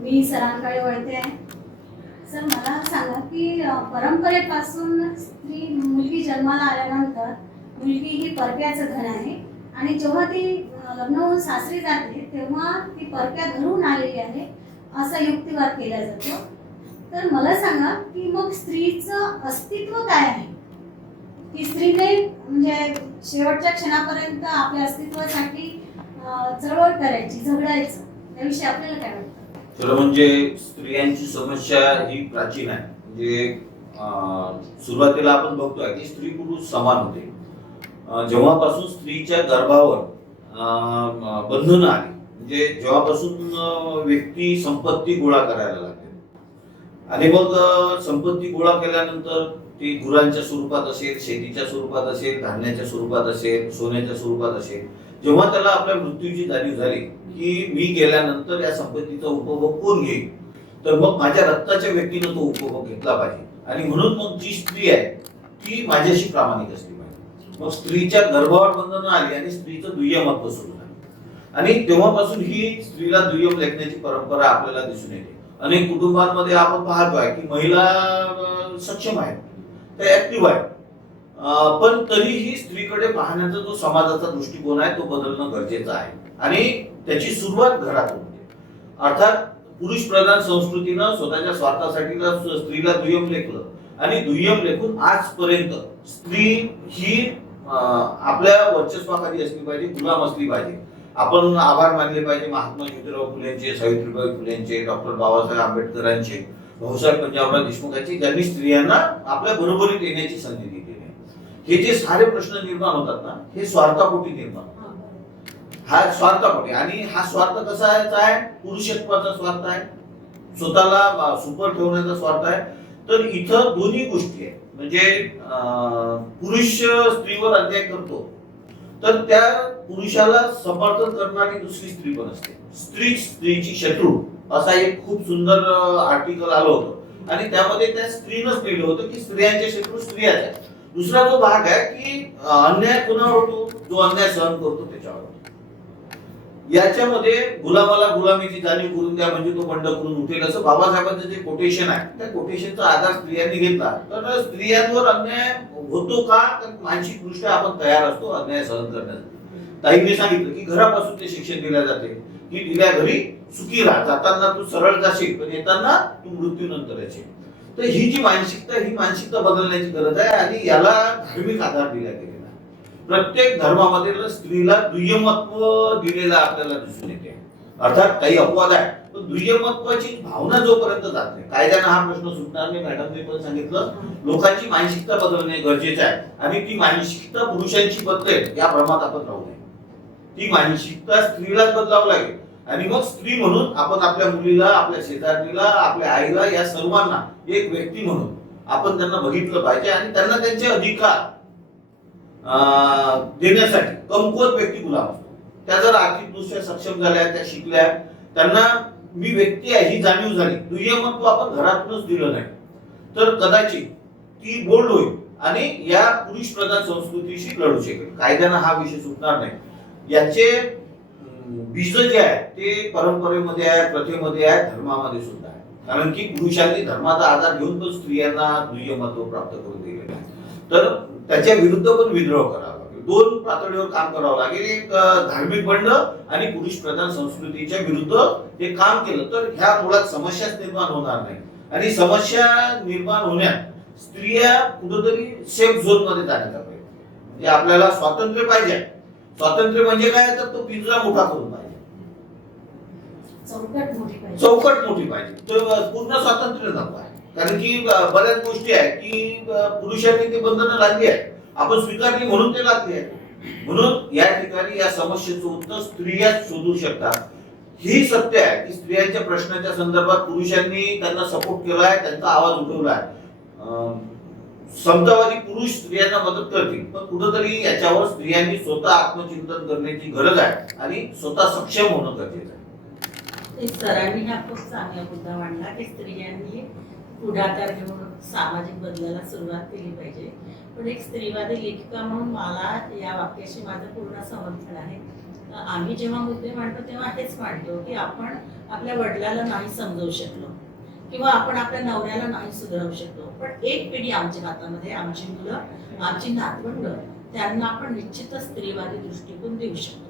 मी सरांकडे वळते. आहे सर मला सांगा की परंपरेपासून स्त्री मुलगी जन्माला आल्यानंतर मुलगी ही परक्याचं घर आहे आणि जेव्हा ती लग्न होऊन सासरी जाते तेव्हा ती परक्या घरून आलेली आहे असा युक्तिवाद केला जातो. तर मला सांगा की मग स्त्रीचं अस्तित्व काय आहे? की स्त्रीने म्हणजे शेवटच्या क्षणापर्यंत आपल्या अस्तित्वासाठी चळवळ करायची झगडायचं त्याविषयी आपल्याला काय वाटतं? खरं म्हणजे स्त्रियांची समस्या ही प्राचीन आहे. म्हणजे सुरुवातीला आपण बघतोय की स्त्री पुरुष समान होते. जेव्हापासून स्त्रीच्या गर्भावर बंधनं आली म्हणजे जेव्हापासून व्यक्ती संपत्ती गोळा करायला लागते आणि मग संपत्ती गोळा केल्यानंतर ती गुरांच्या स्वरूपात असेल शेतीच्या स्वरूपात असेल धान्याच्या स्वरूपात असेल सोन्याच्या स्वरूपात असेल जेव्हा त्याला आपल्या मृत्यूची जाणीव झाली की मी गेल्यानंतर या संपत्तीचा उपभोग कोण घेईल? तर मग माझ्या रक्ताच्या व्यक्तीनं तो उपभोग घेतला पाहिजे. आणि म्हणून मग जी स्त्री आहे ती माझ्याशी प्रामाणिक असली पाहिजे. मग स्त्रीच्या गर्भावर बंधनं आली आणि स्त्रीचं दुय्यमत्व सुरू झालं. आणि तेव्हापासून ही स्त्रीला दुय्यम लेखण्याची परंपरा आपल्याला दिसून येते. अनेक कुटुंबांमध्ये आपण पाहतो आहे की महिला सक्षम आहे त्या ऍक्टिव्ह आहेत. पण तरीही स्त्रीकडे पाहण्याचा जो समाजाचा दृष्टिकोन आहे तो बदलणं गरजेचं आहे. आणि त्याची सुरुवात घरातून होते. अर्थात पुरुष प्रधान संस्कृतीनं स्वतःच्या स्वार्थासाठी स्त्रीला दुय्यम लेखलं. आणि दुय्यम लेखून आजपर्यंत स्त्री ही आपल्या वर्चस्वाखाली असली पाहिजे गुलाम असली पाहिजे. आपण आभार मानले पाहिजे महात्मा ज्योतिराव फुलेंचे सावित्रीबाई फुलेंचे डॉक्टर बाबासाहेब आंबेडकरांचे भाऊसाहेब पंजाबराव देशमुखांचे ज्यांनी स्त्रियांना आपल्या बरोबरीत येण्याची संधी दिली. हे जे सारे प्रश्न निर्माण होतात ना हे स्वार्थापोटी निर्माण. हा. स्वार्थापोटी. आणि हा स्वार्थ कसा आहे? पुरुषत्वाचा स्वार्थ आहे. स्वतःला सुपर ठेवण्याचा स्वार्थ आहे. तर इथं दोन्ही गोष्टी आहेत. म्हणजे पुरुष स्त्रीवर अन्याय करतो. तर त्या पुरुषाला समर्थन करणारी दुसरी स्त्री पण असते. स्त्री स्त्रीची शत्रू. असा एक खूप सुंदर आर्टिकल आलं होतं. आणि त्यामध्ये त्या स्त्रीनंच लिहिलं होतं की स्त्रियांचे शत्रू स्त्रियाच आहेत. दुसरा जो भाग आहे की अन्याय पुन्हा होतो? जो अन्याय सहन करतो त्याच्यावर याच्यामध्ये गुलामाला गुलामीची जाणीव करून द्या म्हणजे तो बंड करून उठेल. असं बाबासाहेबांचं जे कोटेशन आहे त्या कोटेशनचा आधार स्त्रियांनी घेतला. तर स्त्रियांवर अन्याय होतो का? तर मानसिक दृष्ट्या आपण तयार असतो अन्याय सहन करण्यासाठी. ताईंनी सांगितलं की घरापासून ते शिक्षण दिल्या जाते. की दिल्या घरी सुखी राहा. जाताना तू सरळ जाशील पण येताना तू मृत्यूनंतर येशील. तर ही जी मानसिकता ही मानसिकता बदलण्याची गरज आहे आणि याला धार्मिक आधार दिला गेलेला आहे. प्रत्येक धर्मामध्ये स्त्रीला दुय्यमत्व दिलेलं आपल्याला दिसून येते. अर्थात काही अपवाद आहे पण दुय्यमत्वाची भावना जोपर्यंत जात नाही कायद्यानं हा प्रश्न सुटणार नाही मॅडमने पण सांगितलं लोकांची मानसिकता बदलणे गरजेचं आहे. आणि ती मानसिकता पुरुषांची बदलेल या भ्रमात आपण राहू नये. ती मानसिकता स्त्रीलाच बदलावं लागेल. आणि मग स्त्री म्हणून आपण आपल्या मुलीला आपल्या शेजारणीला आपल्या आईला या सर्वांना एक व्यक्ती म्हणून आपण त्यांना बघितलं पाहिजे आणि त्यांना त्यांचे अधिकार देण्यासाठी कमकुवत व्यक्ती गुलाम असतो त्या जर आर्थिक दृष्ट्या सक्षम झाल्या त्या शिकल्या त्यांना मी व्यक्ती आहे ही जाणीव झाली. दुय्यमत्व आपण घरातूनच दिलं नाही. तर कदाचित ती बोल्ड होईल आणि या पुरुष प्रधान संस्कृतीशी लढू शकेल. कायद्यानं हा विषय सुटणार नाही. याचे बीज जे आहे ते परंपरेमध्ये आहे प्रथेमध्ये आहे धर्मामध्ये सुद्धा आहे कारण की पुरुषांनी धर्माचा आधार घेऊन पण स्त्रियांना दुय्यमत्व प्राप्त करून दिलेलं आहे. तर त्याच्या विरुद्ध पण विद्रोह करावा लागेल. दोन पातळीवर काम करावं लागेल. एक धार्मिक बंड आणि पुरुष प्रधान संस्कृतीच्या विरुद्ध हे काम केलं. तर ह्या मुळात समस्याच निर्माण होणार नाही. आणि समस्या निर्माण होण्यात स्त्रिया कुठंतरी सेफ झोनमध्ये जाण्याचा प्रयत्न म्हणजे आपल्याला स्वातंत्र्य पाहिजे. स्वातंत्र्य म्हणजे काय? तर तो पिंजरा मोठा करून पाहिजे. चौकट मोठी पाहिजे. पूर्ण स्वातंत्र्य नको आहे कारण की बऱ्याच गोष्टी आहेत की पुरुषांनी ते बंधनं लागली आहेत. आपण स्वीकारली म्हणून ते लागली आहेत. म्हणून या ठिकाणी या समस्येचं उत्तर स्त्रियाच शोधू शकतात. ही सत्य आहे की स्त्रियांच्या प्रश्नाच्या संदर्भात पुरुषांनी त्यांना सपोर्ट केला आहे त्यांचा आवाज उठवलाय. अं, समतावादी पुरुष स्त्रियांना मदत करतील पण कुठंतरी याच्यावर स्त्रियांनी स्वतः आत्मचिंतन करण्याची गरज आहे आणि स्वतः सक्षम होणं गरजेचं आहे. सरांनी हा खूप चांगला मुद्दा मांडला की स्त्रियांनी पुढाकार घेऊन सामाजिक बदलाला सुरुवात केली पाहिजे. पण एक स्त्रीवादी लेखिका म्हणून मला या वाक्याशी माझं पूर्ण समर्थन आहे. आम्ही जेव्हा मुद्दे मांडतो तेव्हा हेच मांडतो की आपण आपल्या वडिलाला नाही समजवू शकलो किंवा आपण आपल्या नवऱ्याला नाही सुधारू शकलो. पण एक पिढी आमच्या हातामध्ये आमची मुलं आमची नातवंड त्यांना आपण निश्चितच स्त्रीवादी दृष्टिकोन देऊ शकतो.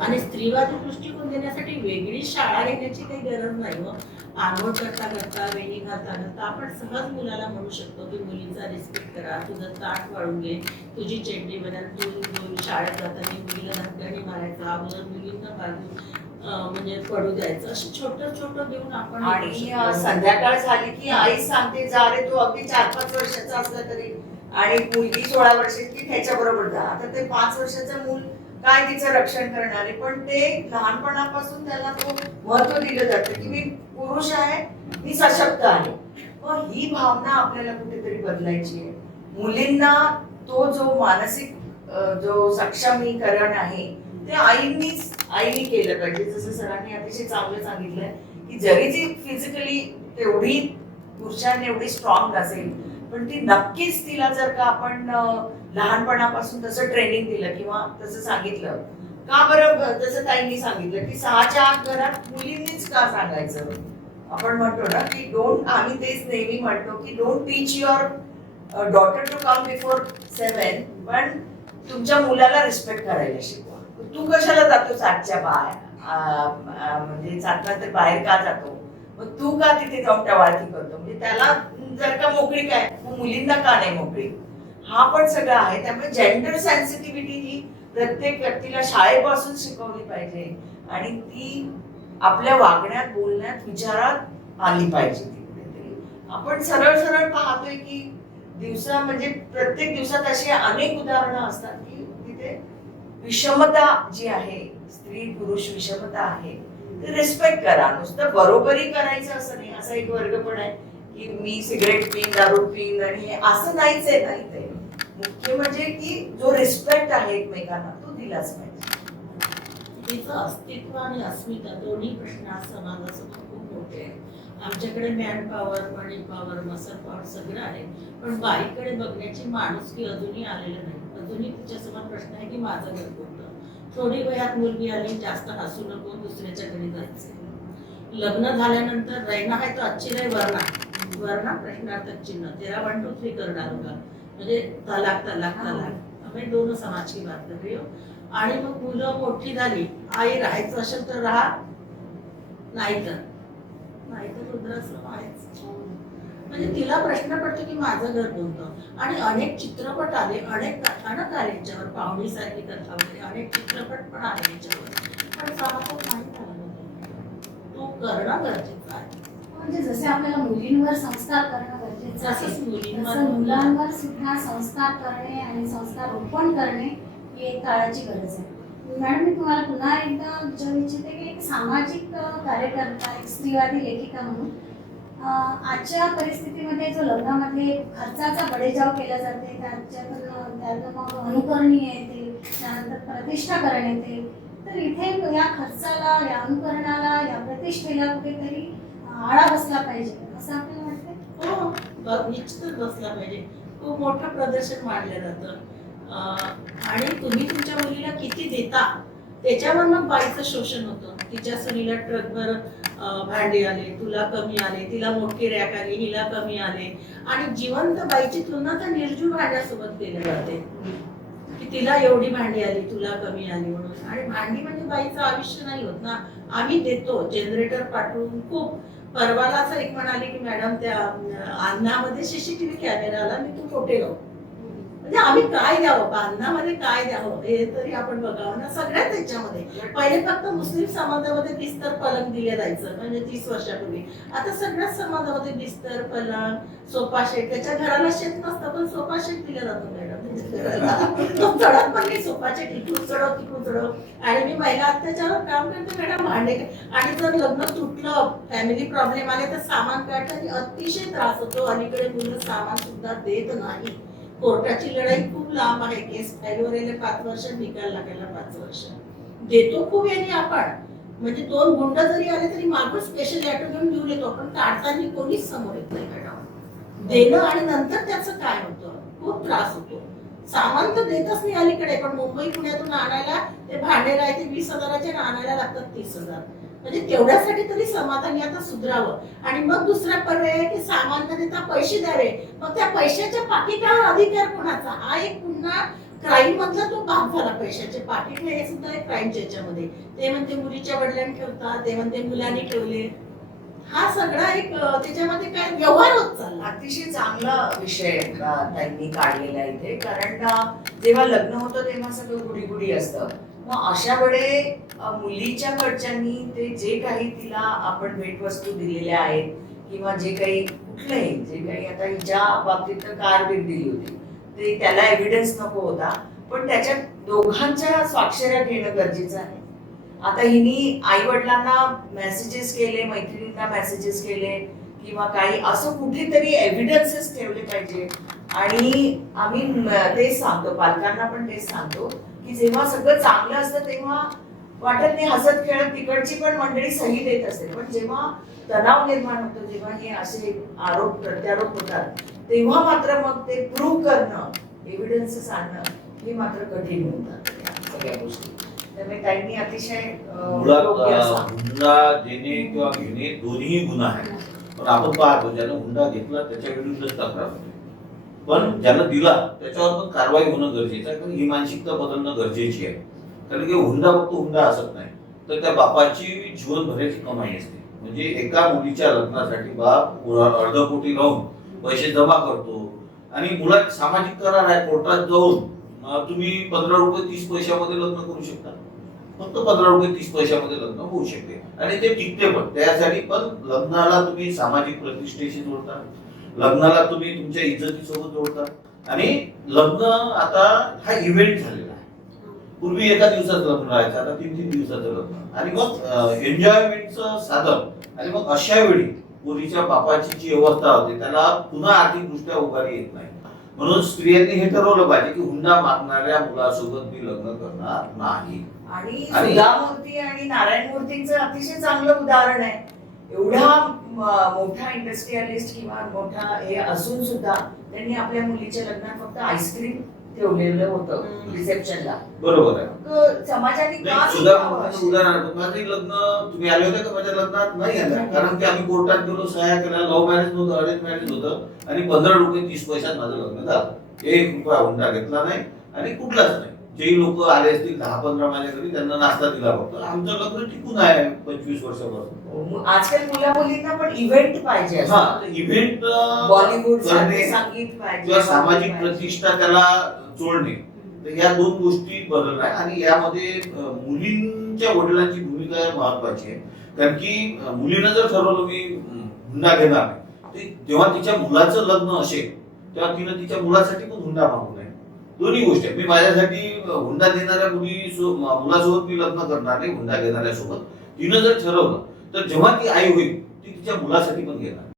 आणि स्त्रीवादी दृष्टिकोन देण्यासाठी वेगळी शाळा घेण्याची काही गरज नाही हो. आंघोळ करता करता वेणी घालता घालता आपण सहज मुलाला म्हणू शकतो की मुलींचा रिस्पेक्ट करा तुझं ताट वाळून घे तुझी चेंडी बदल तू शाळेत जाताना मुलीला धक्कानी मारायचा अगोदर मुलींना बाजू म्हणजे पडू द्यायचं. असं छोटं छोटं देऊन आपण आणि संध्याकाळ झाली की आई सांगते जा रे तू अगदी चार पाच वर्षाचा असला तरी. आणि मुलगी सोळा वर्षाची त्याच्या बरोबर जा. आता ते पाच वर्षाचं मूल काय तिचं रक्षण करणारे. पण ते लहानपणापासून त्याला तो महत्त्व दिलं जातं की मी पुरुष आहे मी सशक्त आहे. मग ही भावना आपल्याला कुठेतरी बदलायची आहे. मुलींना तो जो मानसिक जो सक्षमीकरण आहे ते आईंनीच आईनी केलं पाहिजे. जसं सरांनी अतिशय चांगलं सांगितलंय की जरी ती फिजिकली तेवढी पुरुषांनी एवढी स्ट्रॉंग असेल पण ती नक्कीच तिला जर का आपण लहानपणापासून तसं ट्रेनिंग दिलं किंवा तसं सांगितलं. का बरं जसं ताईंनी सांगितलं की सहाच्या आत घरात मुलींनीच का सांगायचं? आपण म्हणतो ना की डोंट आम्ही तेच नेहमी म्हणतो की don't teach your daughter to come before seven पण तुमच्या मुलाला रिस्पेक्ट करायला शिकवा. तू कशाला जातो सातच्या बाहेर? म्हणजे सातला तर बाहेर का जातो? मग तू का तिथे जाऊन टवाळती करतो? म्हणजे त्याला जर का मोकळी काय? मग मुलींना का नाही मोकळी? हा पण सगळं आहे. त्यामुळे जेंडर सेन्सिटिव्हिटी ही प्रत्येक व्यक्तीला शाळेपासून शिकवली पाहिजे. आणि ती आपल्या वागण्यात बोलण्यात विचारात आली पाहिजे आपण सरळ सरळ पाहतोय की दिवसा म्हणजे प्रत्येक दिवसात अशी अनेक उदाहरणं असतात की तिथे विषमता जी आहे स्त्री पुरुष विषमता आहे ते रिस्पेक्ट करा. नुसतं बरोबरी करायचं असं नाही. असा एक वर्ग पण आहे. की मी सिगरेट पिन दारू पिन आणि हे असं नाहीच आहे ना इथे मुख्य म्हणजे की जो रिस्पेक्ट आहे एकमेकांना तो दिलाच पाहिजे. तिचं अस्तित्व आणि अस्मिता दोन्ही प्रश्न आज समाजासमोर खूप मोठे आहेत आमच्याकडे man power money power muscle power सगळं आहे. पण बाईकडे बघण्याची माणुसकी अजूनही आलेलं नाही. अजूनही तिच्यासमोर प्रश्न आहे की माझं घर कोणतं? थोडी वयात मुलगी आली जास्त हसू नको दुसऱ्याच्या घरी जायचं लग्न झाल्यानंतर रैना आहे तो अच्छी नाही. आहे वरणा प्रश्नार्थक चिन्ह तेरा वन टू थ्री करणार होता म्हणजे तलाक तलाक तलाक. आम्ही दोन समाज की बात कर रही हो आणि मग मुलं मोठी झाली आई राहायचं असेल तर राहा. नाही तर नाही तर रुद्राश्रम आहेच म्हणजे तिला प्रश्न पडतो की माझं घर कोणतं? आणि अनेक चित्रपट आले अनेक कथानक आले याच्यावर पाहुणीसारखी कथा वगैरे अनेक चित्रपट पण आले याच्यावर. पण समाजात नाही झालं तो करणं गरजेचं आहे. म्हणजे जसे आपल्याला मुलींवर संस्कार करणं गरजेचं आहे मुलींवर. तसं मुलांवर सुद्धा संस्कार करणे आणि संस्कार रोपण करणे ही एक काळाची गरज आहे. मॅडम मी तुम्हाला पुन्हा एकदा विचारू इच्छिते की एक सामाजिक कार्यकर्ता एक स्त्रीवादी लेखिका म्हणून आजच्या परिस्थितीमध्ये जो लग्नामध्ये खर्चाचा बडेजाव केला जाते त्याच्यातून त्यातून मग अनुकरणी येते त्यानंतर प्रतिष्ठा करण येते. तर इथे या खर्चाला या अनुकरणाला या प्रतिष्ठेला कुठेतरी आळा बसला पाहिजे. असं आपल्याला वाटतं हो, हो. निश्चितच बसला पाहिजे. खूप मोठं प्रदर्शन मांडलं जातं. आणि तुम्ही तुमच्या मुलीला किती देता त्याच्यावर मग बाईचं शोषण होतं. तिच्या सुनीला ट्रकभर भांडे भांडी आले तुला कमी आले तिला मोठी रॅक आली हिला कमी आले. आणि जिवंत बाईची तुलना तर निर्जीव भांड्यासोबत केली जाते. की तिला एवढी भांडी आली तुला कमी आली म्हणून. आणि भांडी म्हणजे बाईचं आयुष्य नाही होत ना. आम्ही देतो जनरेटर पाठवून खूप. परवाला असं एक म्हणाली की मॅडम त्या अन्नामध्ये सीसीटीव्ही कॅमेरा आला मी तू कोठे गाव म्हणजे आम्ही काय द्यावं? अन्नामध्ये काय द्यावं? हे तरी आपण बघावं ना सगळ्याच त्याच्यामध्ये. पहिले फक्त मुस्लिम समाजामध्ये बिस्तर पलंग दिले जायचं म्हणजे तीस वर्षापूर्वी. आता सगळ्याच समाजामध्ये बिस्तर पलंग सोफा शेट त्याच्या घराला शेत नसतं पण सोफा शेट दिला जातो मॅडम. तो चढत पण नाही सोफा चढव तिकडून चढव. आणि मी महिला अत्याच्यावर काम करते मॅडम भांडे आणि जर लग्न तुटलं फॅमिली प्रॉब्लेम आले तर सामान काढताना अतिशय त्रास होतो. अलीकडे मुलं सामान सुद्धा देत नाही. कोर्टाची लढाई खूप लांब आहे. केस फाईलवर येणे पाच वर्ष निकाल लागायला पाच वर्ष. देतो खूप यांनी आपण. म्हणजे दोन गुंड जरी आले तरी मागून स्पेशल ऑटो घेऊन घेऊन येतो. पण काढताना कोणीच समोर येत नाही मॅडम. देणं आणि नंतर त्याचं काय होतं? खूप त्रास होतो. सामान तर देतच नाही अलीकडे पण मुंबई पुण्यातून आणायला ते भांडे आहे ते वीस हजाराचे आणायला लागतात तीस हजार. म्हणजे तेवढ्यासाठी तरी समाधानी आता सुधरावं. आणि मग दुसरा पर्याय की सामान न देता पैसे द्यावे. मग त्या पैशाच्या पाकिटावर अधिकार कोणाचा? हा एक पुन्हा क्राईम मधला तो भाग झाला. पैशाचे पाकिट हे सुद्धा एक क्राईमच्या याच्यामध्ये. ते म्हणते मुलीच्या वडिलांनी ठेवतात ते म्हणते मुलांनी ठेवले. हा सगळा एक त्याच्यामध्ये काय व्यवहार होत चालला. अतिशय चांगला विषय त्यांनी काढलेला आहे इथे. कारण जेव्हा लग्न होतं तेव्हा सगळं गुडी गुडी असतं. मग अशा वेळे मुलीच्या कडच्यांनी ते जे काही तिला आपण भेटवस्तू दिलेल्या आहेत किंवा जे काही कुठलंही जे काही आता हिच्या बाबतीत तर कार बीर दिली होती ते त्याला एव्हिडन्स नको होता. पण त्याच्या दोघांच्या स्वाक्षऱ्या घेणं गरजेचं आहे. आता हिनी आई वडिलांना मेसेजेस केले मैत्रिणींना मेसेजेस केले किंवा काही असं कुठेतरी एव्हिडन्सेस ठेवले पाहिजे. आणि आम्ही तेच सांगतो पालकांना पण तेच सांगतो की जेव्हा सगळं चांगलं असतं तेव्हा वाटत नाही हसत खेळत तिकडची पण मंडळी सही देत असते. पण जेव्हा तणाव निर्माण होतो जेव्हा हे असे आरोप प्रत्यारोप होतात तेव्हा मात्र मग ते प्रूव्ह करणं एव्हिडन्सेस आणणं हे मात्र कठीण होतात सगळ्या गोष्टी. त्यामुळे त्यांनी अतिशय अं, मुळात योग्य अ, असा हुंडा देणे किंवा घेणे दोन्ही गुन्हा आहे पण आपण पाहतो ज्यानं हुंडा घेतला त्याच्या विरुद्ध तक्रार होते. पण ज्यानं दिला त्याच्यावर पण कारवाई होणं गरजेचं आहे. कारण ही मानसिकता बदलणं गरजेची आहे. कारण की हुंडा फक्त हुंडा असत नाही. तर त्या बापाची जीवनभराची कमाई असते. म्हणजे एका मुलीच्या लग्नासाठी बाप अर्ध कोटी राहून पैसे जमा करतो. आणि मुलात सामाजिक करार आहे कोर्टात जाऊन. अं, तुम्ही पंधरा रुपये तीस पैशामध्ये लग्न करू शकता. फक्त पंधरा रुपये तीस पैशामध्ये लग्न होऊ शकते. आणि ते टिकते पण. त्यासाठी पण लग्नाला तुम्ही सामाजिक प्रतिष्ठेशी जोडता. लग्नाला तुम्ही तुमच्या इज्जतीसोबत जोडता. आणि लग्न आता हा इव्हेंट झालेला आहे. पूर्वी एका दिवसाचं लग्न राहायचं आता तीन तीन दिवसाचं लग्न. आणि मग एन्जॉयमेंटचं साधन. आणि मग अशा वेळी पूर्वीच्या बापाची जी अवस्था होते त्याला पुन्हा आर्थिकदृष्ट्या उभारी येत नाही. म्हणून स्त्रियांनी हे ठरवलं पाहिजे की हुंडा मागणाऱ्या मुलासोबत मी लग्न करणार नाही. आणि सुधामूर्ती आणि नारायण मूर्तींचं अतिशय चांगलं उदाहरण आहे. एवढा मोठा इंडस्ट्रियलिस्ट किंवा मोठा हे असून सुद्धा त्यांनी आपल्या मुलीच्या लग्नात फक्त आईस्क्रीम ठेवलेलं होतं. रिसेप्शनला बरोबर आहे. समाजाने माझे लग्न तुम्ही आले होते का माझ्या लग्नात? नाही आल्या कारण की आम्ही कोर्टात गेलो सह्या केल्या लव्ह मॅरेज नव्हतं अरेंज मॅरेज होतं. आणि पंधरा रुपये तीस पैशात माझं लग्न झालं. एक रुपया हुंडा घेतला नाही आणि कुठलाच नाही. जे लोक आले असतील दहा पंधरा माझ्या घरी त्यांना नाश्ता दिला फक्त. आमचं लग्न टिकून आहे पंचवीस वर्षापासून. मग आजकाल मुला मुलींना पण इव्हेंट पाहिजे. हा इव्हेंट बॉलिवूड संगीत पाहिजे किंवा सामाजिक. प्रतिष्ठा त्याला जोडणे. तर या दोन गोष्टी बदल आहे आणि यामध्ये मुलींच्या वडिलांची भूमिका महत्वाची आहे. कारण की मुलीनं जर ठरवलं मी हुंडा घेणार नाही ते जेव्हा तिच्या मुलाचं लग्न असेल तेव्हा तिनं तिच्या मुलासाठी पण हुंडा मागू. दोन्ही गोष्टी आहेत. मी माझ्यासाठी हुंडा देणाऱ्या मुली मुलासोबत मी लग्न करणार नाही हुंडा घेणाऱ्या सोबत तिनं जर ठरवलं तर जेव्हा ती आई होईल ती तिच्या मुलासाठी पण घेणार.